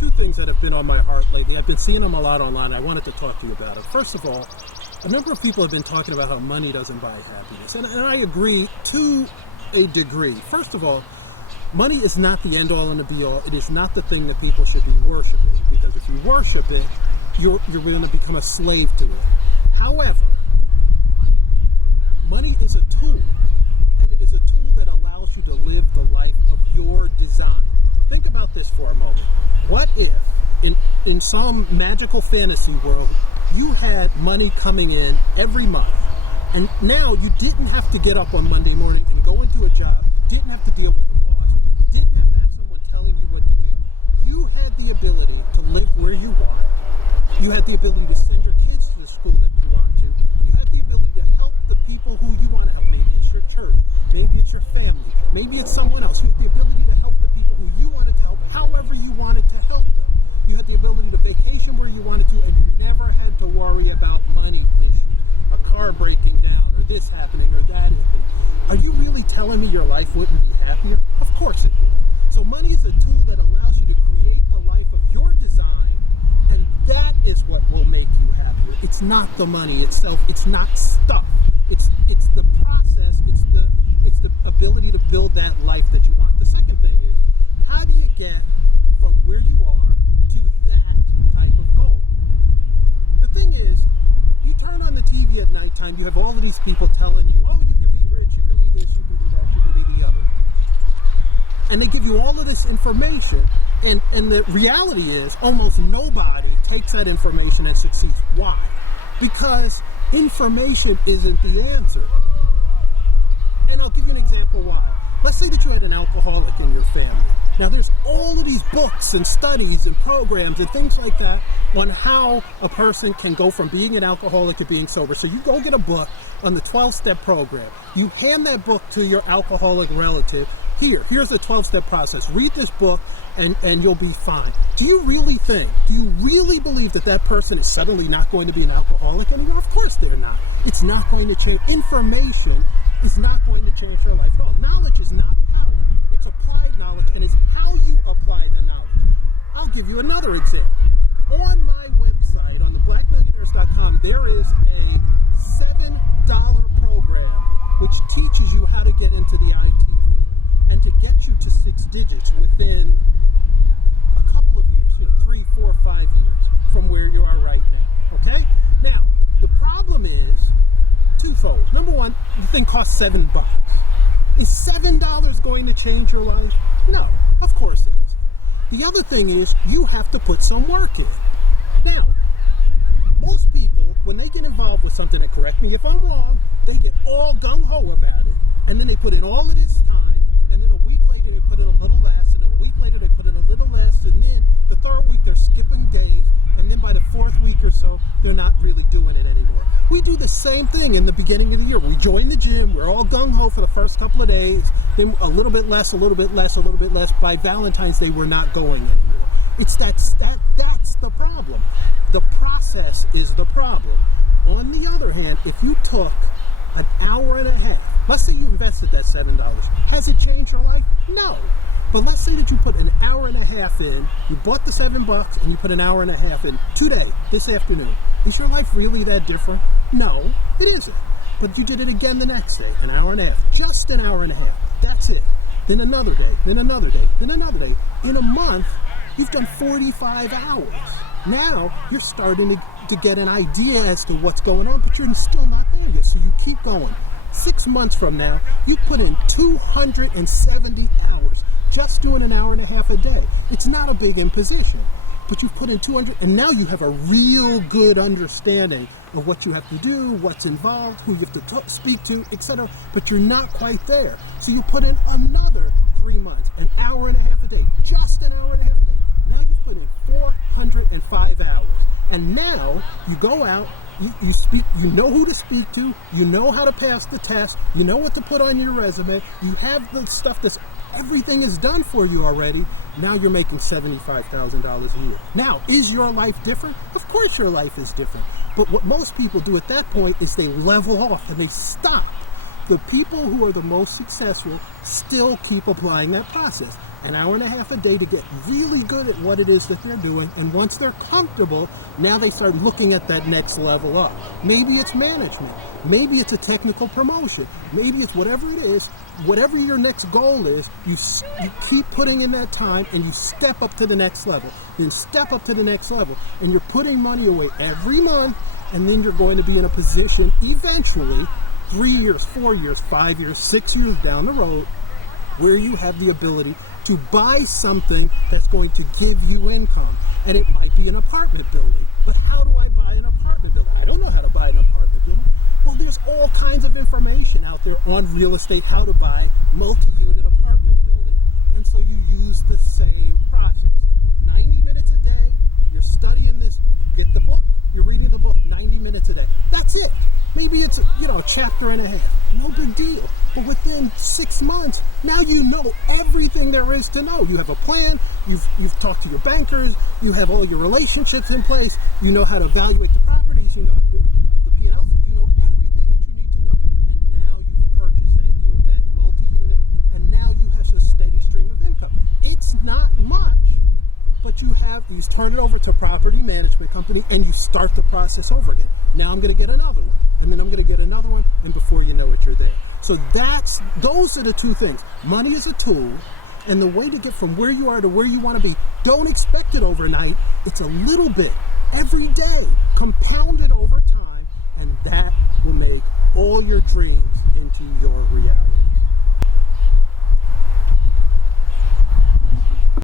two things that have been on my heart lately. I've been seeing them a lot online. I wanted to talk to you about it. First of all, a number of people have been talking about how money doesn't buy happiness. And I agree to a degree. First of all, money is not the end all and the be all. It is not the thing that people should be worshiping. Because if you worship it, you're going to become a slave to it. However, money is a tool. And it is a tool that allows you to live the life of your design. Think about this for a moment. What if, in some magical fantasy world, you had money coming in every month, and now you didn't have to get up on Monday morning and go into a job, didn't have to deal with a boss, didn't have to have someone telling you what to do. You had the ability to live where you want. You had the ability to send your kids to the school that you want to. You had the ability to help the people who you want to help. Maybe it's your church, maybe it's your family, maybe it's someone else. You had the ability to help the people who you wanted to help, however you wanted to help them. You had the ability to vacation where you wanted to, and you never had to worry about money issues, a car breaking down, or this happening, or that happening. Are you really telling me your life wouldn't be happier? Of course it would. So money is a tool that allows you to create the life of your design, and that is what will make you happier. It's not the money itself. It's not stuff. It's the process. It's the ability to build that life that you want. The second thing is, how do you get from where you are to that type of goal? The thing is, you turn on the TV at nighttime, you have all of these people telling you, oh, you can be rich, you can be this, you can be that, you can be the other. And they give you all of this information, and the reality is almost nobody takes that information and succeeds. Why? Because information isn't the answer. And I'll give you an example why. Let's say that you had an alcoholic in your family. Now, there's all of these books and studies and programs and things like that on how a person can go from being an alcoholic to being sober. So you go get a book on the 12-step program. You hand that book to your alcoholic relative. Here's the 12-step process. Read this book and you'll be fine. Do you really believe that that person is suddenly not going to be an alcoholic anymore? Of course they're not. It's not going to change. Information is not going to change their life at all. Knowledge is not power. It's applied knowledge, and it's how you apply the knowledge. I'll give you another example. On my website, on theblackmillionaires.com, there is a $7 program which teaches you how to get into the IT field and to get you to 6 digits within a couple of years, 3, 4, 5 years from where you are right now. Okay? Now, the problem is twofold. Number one, the thing costs $7. Is $7 going to change your life? No, of course it isn't. The other thing is, you have to put some work in. Now, most people, when they get involved with something, and correct me if I'm wrong, they get all gung-ho about it, and then they put in all of this time, and then a week later they put in a little less, and a week later they put in a little less, and then the third week they're skipping days, and then by the fourth week or so, they're not really doing it anymore. We do the same thing in the beginning of the year. We join the gym, we're all gung-ho for the first couple of days, then a little bit less, a little bit less, a little bit less. By Valentine's Day, we're not going anymore. It's that's the problem. The process is the problem. On the other hand, if you took an hour and a half, let's say you invested that $7, has it changed your life? No. But let's say that you put an hour and a half in, you bought the $7 and you put an hour and a half in today, this afternoon. Is your life really that different? No, it isn't. But you did it again the next day, an hour and a half, just an hour and a half. That's it. Then another day, then another day, then another day. In a month, you've done 45 hours. Now, you're starting to get an idea as to what's going on, but you're still not there yet, so you keep going. 6 months from now, you put in 270 hours just doing an hour and a half a day. It's not a big imposition, but you've put in 200, and now you have a real good understanding of what you have to do, what's involved, who you have to speak to, etc. But you're not quite there. So you put in another 3 months, an hour and a half a day, just an hour and a half a day. Now you've put in 405 hours. And now you go out, you speak, you know who to speak to, you know how to pass the test, you know what to put on your resume, you have the stuff that's, everything is done for you already. Now you're making $75,000 a year. Now, is your life different? Of course your life is different. But what most people do at that point is they level off and they stop. The people who are the most successful still keep applying that process. an hour and a half a day to get really good at what it is that they're doing. And once they're comfortable, now they start looking at that next level up. Maybe it's management. Maybe it's a technical promotion. Maybe it's whatever it is, whatever your next goal is, you keep putting in that time and you step up to the next level. Then step up to the next level. And you're putting money away every month, and then you're going to be in a position eventually, 3 years, 4 years, 5 years, 6 years down the road, where you have the ability to buy something that's going to give you income. And it might be an apartment building. But how do I buy an apartment building? I don't know how to buy an apartment building. Well, there's all kinds of information out there on real estate, how to buy multi-unit apartment building. And so you use the same process. 90 minutes a day, you're studying this, you get the book, you're reading the book 90 minutes a day. That's it. Maybe it's a chapter and a half. No big deal. But within 6 months, now you know everything there is to know. You have a plan. You've talked to your bankers. You have all your relationships in place. You know how to evaluate the properties. You know the P&L. You know everything that you need to know. And now you've purchased that multi-unit, and now you have a steady stream of income. It's not much, but you turn it over to a property management company, and you start the process over again. Now I'm going to get another one, and then I'm going to get another one, and before you know it, you're there. So those are the two things. Money is a tool, and the way to get from where you are to where you want to be, don't expect it overnight. It's a little bit every day, compounded over time, and that will make all your dreams into your reality.